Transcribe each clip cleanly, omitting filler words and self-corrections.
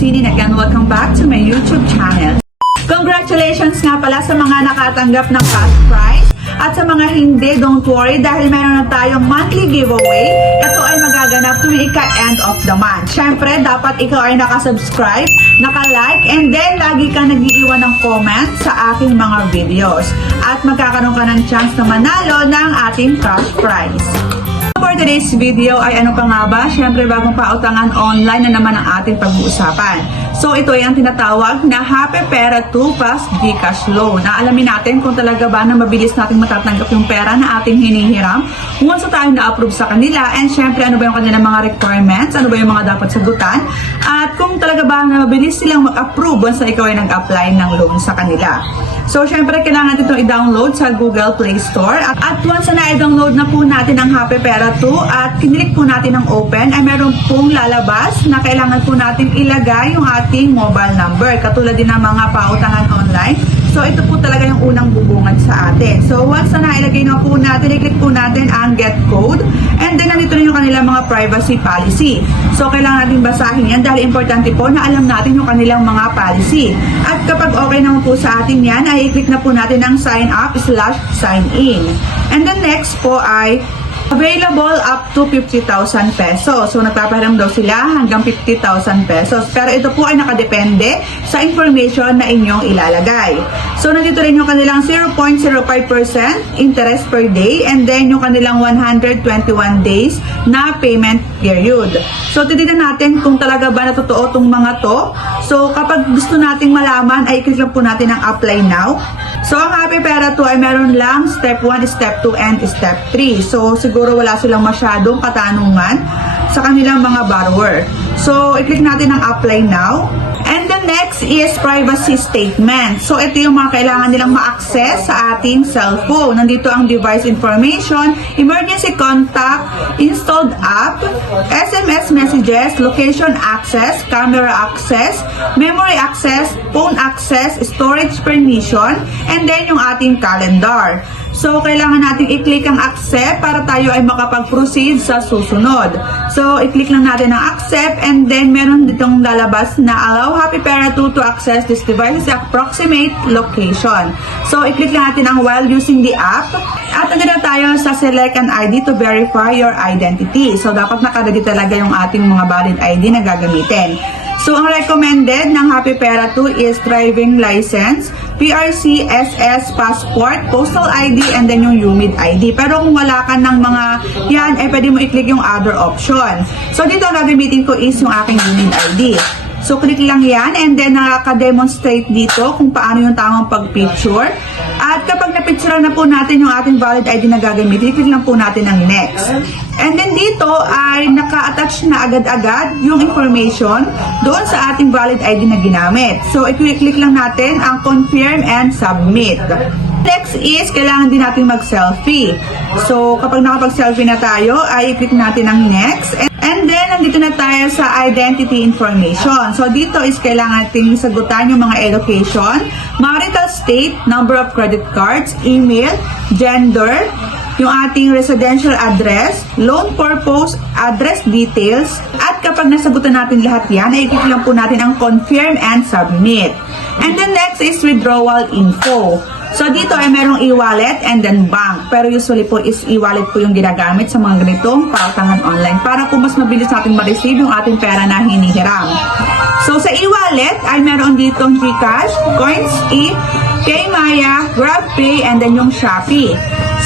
Rosini and again, welcome back to my YouTube channel. Congratulations nga pala sa mga nakatanggap ng cash prize at sa mga hindi, don't worry dahil meron na tayong monthly giveaway. Ito ay magaganap tuwing ika-end of the month. Syempre, dapat ikaw ay nakasubscribe, naka-like, and then lagi kang nag-iiwan ng comment sa aking mga videos. At magkakaroon ka ng chance na manalo ng ating cash prize. For today's video ay ano pa nga ba? Syempre bagong pautangan online na naman ang ating pag-uusapan. So ito ay ang tinatawag na Happy Pera 2 Plus GCash Loan. Alamin natin kung talaga ba na mabilis natin matatanggap yung pera na ating hinihiram once tayo na-approve sa kanila, and syempre ano ba yung kanilang mga requirements, ano ba yung mga dapat sagutan, at kung talaga ba na mabilis silang mag-approve once ikaw ay nag-apply ng loan sa kanila. So syempre kailangan natin itong i-download sa Google Play Store, at once na i-download na po natin ang Happy Pera 2 at kinilik po natin ang open, ay meron pong lalabas na kailangan po natin ilagay yung ating mobile number katulad din ng mga pautangan online. So ito po talaga yung unang bubungad sa atin. So once na nailagay na po natin, i-click po natin ang get code, and then nandito na yung kanilang mga privacy policy. So kailangan natin basahin yan dahil importante po na alam natin yung kanilang mga policy. At kapag okay naman po sa atin yan, ay i-click na po natin ang sign up/sign in. And then next po ay available up to 50,000 pesos. So, nagpapahiram daw sila hanggang 50,000 pesos. Pero ito po ay nakadepende sa information na inyong ilalagay. So, nandito rin yung kanilang 0.05% interest per day, and then yung kanilang 121 days na payment period. So, titignan natin kung talaga ba na totoo itong mga to. So, kapag gusto nating malaman, ay i-click lang po natin ang apply now. So, ang Happy Pera 2 ay meron lang step 1, step 2, and step 3. So, siguro wala silang masyadong katanungan sa kanilang mga borrower. So, i-click natin ang apply now. And the next is privacy statement. So, ito yung mga kailangan nilang ma-access sa ating cellphone. Nandito ang device information, emergency contact, installed app, SMS messages, location access, camera access, memory access, phone access, storage permission, and then yung ating calendar. So, kailangan natin i-click ang accept para tayo ay makapag-proceed sa susunod. So, i-click lang natin ang accept, and then meron ditong lalabas na allow Happy Pera 2 to access this device's approximate location. So, i-click lang natin ang while using the app. At nandito tayo sa select an ID to verify your identity. So, dapat nakalagay talaga yung ating mga valid ID na gagamitin. So, ang recommended ng Happy Pera 2 is driving license, PRC, SS, passport, postal ID, and then yung UMID ID. Pero kung wala ka ng mga yan, eh pwede mo i-click yung other option. So, dito ang gagamitin ko is yung aking UMID ID. So, click lang yan, and then nakaka-demonstrate dito kung paano yung tamang pag-picture. At kapag na-picture na po natin yung ating valid ID na gagamitin, click lang po natin ang next. And then dito ay naka-attach na agad-agad yung information doon sa ating valid ID na ginamit. So, i-click lang natin ang confirm and submit. Next is, kailangan din natin mag-selfie. So, kapag nakapag-selfie na tayo, ay i-click natin ang next. And then, nandito na tayo sa identity information. So, dito is kailangan natin sagutan yung mga education, marital state, number of credit cards, email, gender, yung ating residential address, loan purpose, address details, at kapag nasagutan natin lahat yan, ay i-click lang po natin ang confirm and submit. And then next is withdrawal info. So, dito ay merong e-wallet and then bank. Pero usually po is e-wallet po yung ginagamit sa mga ganitong pautangan online para po mas mabilis natin ma-receive yung ating pera na hinihiram. So, sa e-wallet ay meron ditong GCash, Coins, Paymaya, GrabPay, and then yung Shopee.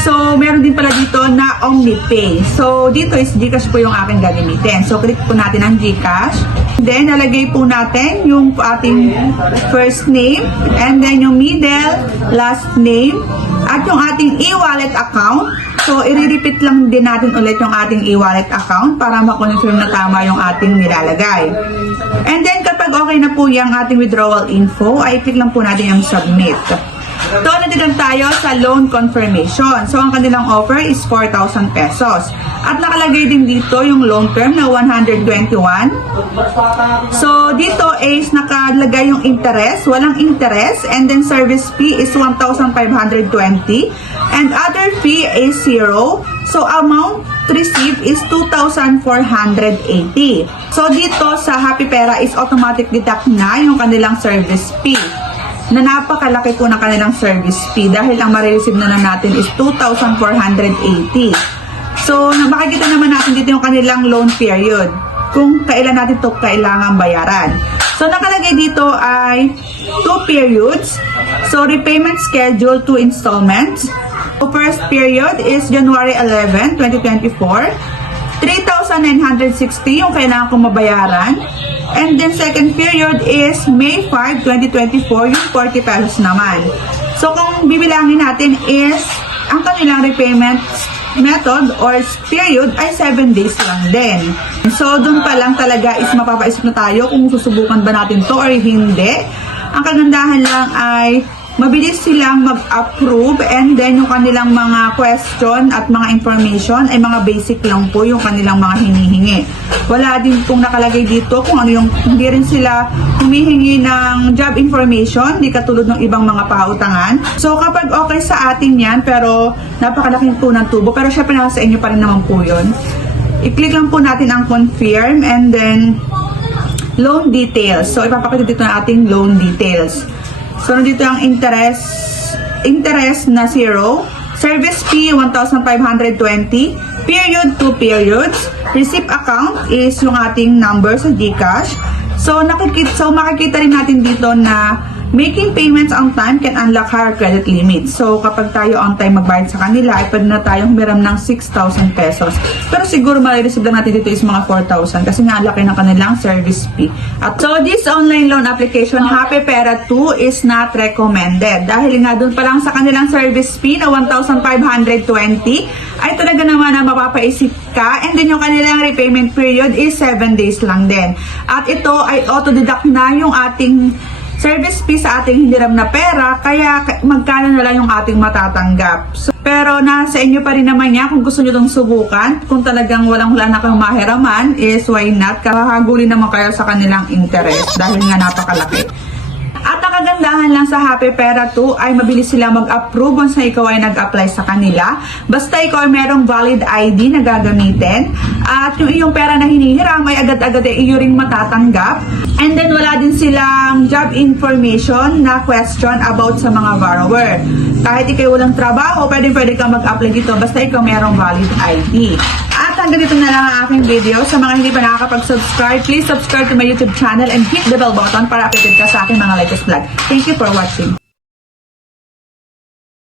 So, meron din pala dito na OmniPay. So, dito is GCash po yung aking gagamitin. So, click po natin ang GCash. Then, nalagay po natin yung ating first name, and then yung middle, last name, at yung ating e-wallet account. So, i-repeat lang din natin ulit yung ating e-wallet account para makonfirm na tama yung ating nilalagay. And then, kapag okay na po yung ating withdrawal info, ay click lang po natin yung submit. So, nandito tayo sa loan confirmation. So, ang kanilang offer is 4,000 pesos. At nakalagay din dito yung loan term na 121. So, dito is nakalagay yung interest, walang interest, and then service fee is 1,520. And other fee is 0. So, amount receive is 2,480. So dito sa Happy Pera is automatic deduct na yung kanilang service fee, na napakalaki po ng kanilang service fee dahil ang marireceive na lang natin is 2,480. So makikita naman natin dito yung kanilang loan period, kung kailan natin ito kailangan bayaran. So nakalagay dito ay 2 periods. So repayment schedule 2 installments. So first period is January 11, 2024. 3,960 yung kailangan kong mabayaran. And then second period is May 5, 2024, yung 40 pesos naman. So kung bibilangin natin is ang kanilang repayment method or period ay 7 days lang din. So dun pa lang talaga is mapapaisip na tayo kung susubukan ba natin to or hindi. Ang kagandahan lang ay mabilis silang mag-approve, and then yung kanilang mga question at mga information ay mga basic lang po yung kanilang mga hinihingi. Wala din pong nakalagay dito kung ano yung, hindi rin sila humihingi ng job information, di katulad ng ibang mga pautangan. So kapag okay sa atin yan, pero napakalaking po ng tubo, pero syempre nasa inyo pa rin naman po yun. I-click lang po natin ang confirm, and then loan details. So ipapakita dito ang ating loan details. So, nandito ang interest na 0, service fee 1,520, period 2 periods, receipt account is yung ating number sa GCash. So, makikita rin natin dito na making payments on time can unlock higher credit limits. So, kapag tayo on time magbayad sa kanila, ay pwede na tayong humiram ng 6,000 pesos. Pero siguro marireceive lang natin dito is mga 4,000 kasi nga laki ng kanilang service fee. At so, this online loan application, Happy Pera 2, is not recommended. Dahil nga doon pa lang sa kanilang service fee na 1,520, ay talaga naman na mapapaisip ka. And then yung kanilang repayment period is 7 days lang din. At ito ay auto-deduct na yung ating service fee sa ating hiniram na pera, kaya magkano na lang yung ating matatanggap. So, pero nasa inyo pa rin naman yan kung gusto nyo itong subukan. Kung talagang walang-wala na kayong mahiraman, is why not? Kakaguli naman kayo sa kanilang interest dahil nga napakalaki. At ang kagandahan lang sa Happy Pera 2 ay mabilis sila mag-approve once na ikaw ay nag-apply sa kanila. Basta ikaw ay merong valid ID na gagamitin at yung iyong pera na hinihiram ay agad-agad ay iyo ring matatanggap. And then wala din silang job information na question about sa mga borrower. Kahit ikaw walang trabaho, pwede kang mag-apply dito basta ikaw merong valid ID. At hanggang dito na lang ang aking video. Sa mga hindi pa nakakapag-subscribe, please subscribe to my YouTube channel and hit the bell button para updated ka sa aking mga latest vlog. Thank you for watching.